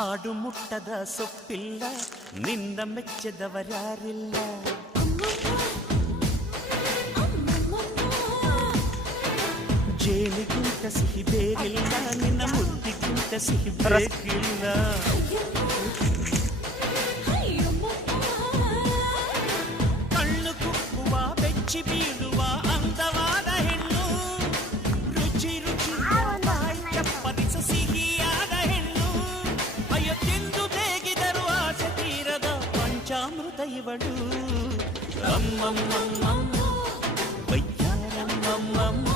ಆಡು ಮುಟ್ಟದ ಸೊಪ್ಪಿಲ್ಲ ನಿನ್ನ ಮೆಚ್ಚದವರ್ಯಾರಿಲ್ಲ ಜೇನಿಗಿಂತ ಸಿಹಿ ಬೇರಿಲ್ಲ ನಿನ್ನ ಮುದ್ದಿಗಿಂತ ಸಿಹಿ ಬೇಕಿಲ್ಲ ಕಣ್ಣು ಕುಕ್ಕುವ ಬೆಚ್ಚಿ ಬೀಳುವ ಅಂದವಾದ ಹೆಣ್ಣು ರುಚಿ ರುಚಿ ಚಪ್ಪರಿಸ ಸಿಹಿಯಾದ ಹೆಣ್ಣು ಅಯ್ಯೋ ತಿಂದು ಬೇಗಿದರು ಆಸೆ ತೀರದ ಪಂಚಾಮೃತ ಇವಳು ಅಮ್ಮಮ್ಮಮ್ಮ ವೈದ್ಯಾರಮ್ಮಮ್ಮ